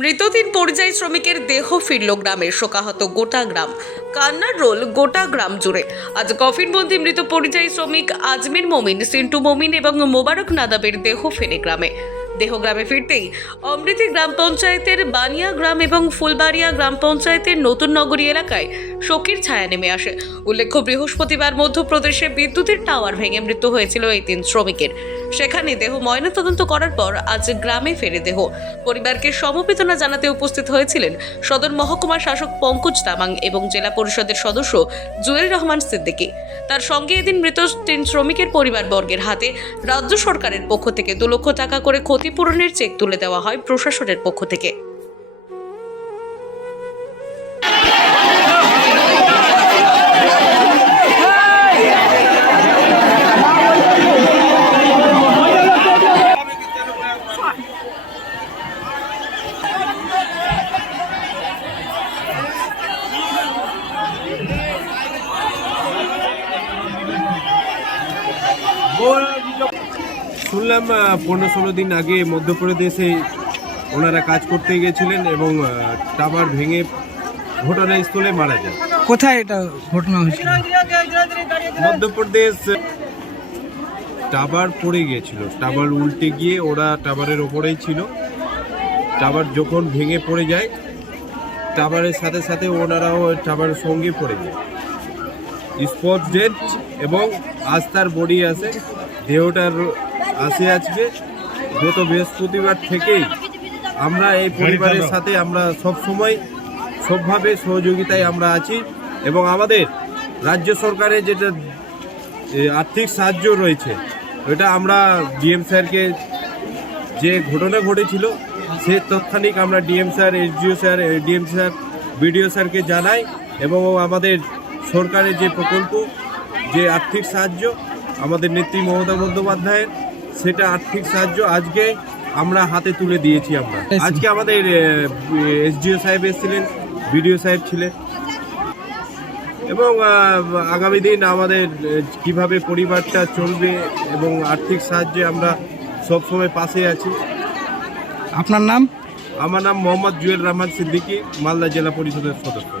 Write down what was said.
মৃত তিন পরিযায়ী শ্রমিকের দেহ ফিরল গ্রামে। শোকাহত গোটা গ্রাম। কান্নার রোল গোটা গ্রাম জুড়ে। আজ কফিনবন্দি মৃত পরিযায়ী শ্রমিক আজমির মমিন, সিন্টু মমিন এবং মোবারক নাদাবের দেহ ফেরে গ্রামে। দেহ গ্রামে ফিরতেই অমৃতি গ্রাম পঞ্চায়েতের বানিয়া গ্রাম এবং ফুলবাড়িয়া গ্রাম পঞ্চায়েতের নতুন নগরী এলাকায় শোকের ছায়া নেমে আসে। উল্লেখ্য, বৃহস্পতিবার মধ্যপ্রদেশে বিদ্যুতের টাওয়ার ভেঙে মৃত্যু হয়েছিল এই তিন শ্রমিকের। সেখানে দেহ ময়নাতদন্ত করার পর আজ গ্রামে ফেরে দেহ। পরিবারকে সমবেদনা জানাতে উপস্থিত হয়েছিলেন সদর মহকুমার শাসক পঙ্কজ তামাং এবং জেলা পরিষদের সদস্য জুয়েল রহমান সিদ্দিকী। তার সঙ্গে এদিন মৃত তিন শ্রমিকের পরিবারবর্গের হাতে রাজ্য সরকারের পক্ষ থেকে দু লক্ষ টাকা করে ক্ষতিপূরণের চেক তুলে দেওয়া হয় প্রশাসনের পক্ষ থেকে। শুনলাম পনেরো ষোলো দিন আগে মধ্যপ্রদেশে ওনারা কাজ করতে গেছিলেন এবং টাওয়ার ভেঙে ঘটনাস্থলে মারা যায় কোথায় এটা ঘটনা হয়েছিল? মধ্যপ্রদেশ টাওয়ার পড়ে গিয়েছিল। টাওয়ার উল্টে গিয়ে ওরা টাওয়ারের ওপরেই ছিল। টাওয়ার যখন ভেঙে পড়ে যায় টাওয়ারের সাথে সাথে ওনারাও টাওয়ারের সঙ্গে পড়ে যায়। স্পট ডেট এবং আজ তার বডি আছে, দেহটার আসে আজকে। গত বৃহস্পতিবার থেকেই আমরা এই পরিবারের সাথে আমরা সব সময় সবভাবে সহযোগিতায় আমরা আছি এবং আমাদের রাজ্য সরকারের যেটা আর্থিক সাহায্য রয়েছে, ওটা আমরা ডিএম স্যারকে যে ঘটনা ঘটেছিল, সে তৎক্ষণিক আমরা DM sir, SDO sir DM sir, BDO স্যারকে জানাই এবং আমাদের সরকারের যে প্রকল্প যে আর্থিক সাহায্য আমাদের নেত্রী মমতা বন্দ্যোপাধ্যায়ের সেটা আর্থিক সাহায্য আজকে আমরা হাতে তুলে দিয়েছি আমরা। আজকে আমাদের এসডিও সাহেব এসেছিলেন বিডিও সাহেব ছিলেন। এবং আগামী দিন আমাদের কীভাবে পরিবারটা চলবে এবং আর্থিক সাহায্যে আমরা সবসময় পাশে আছি। আপনার নাম? আমার নাম মোহাম্মদ জুয়েল রহমান সিদ্দিকী মালদা জেলা পরিষদের সদস্য।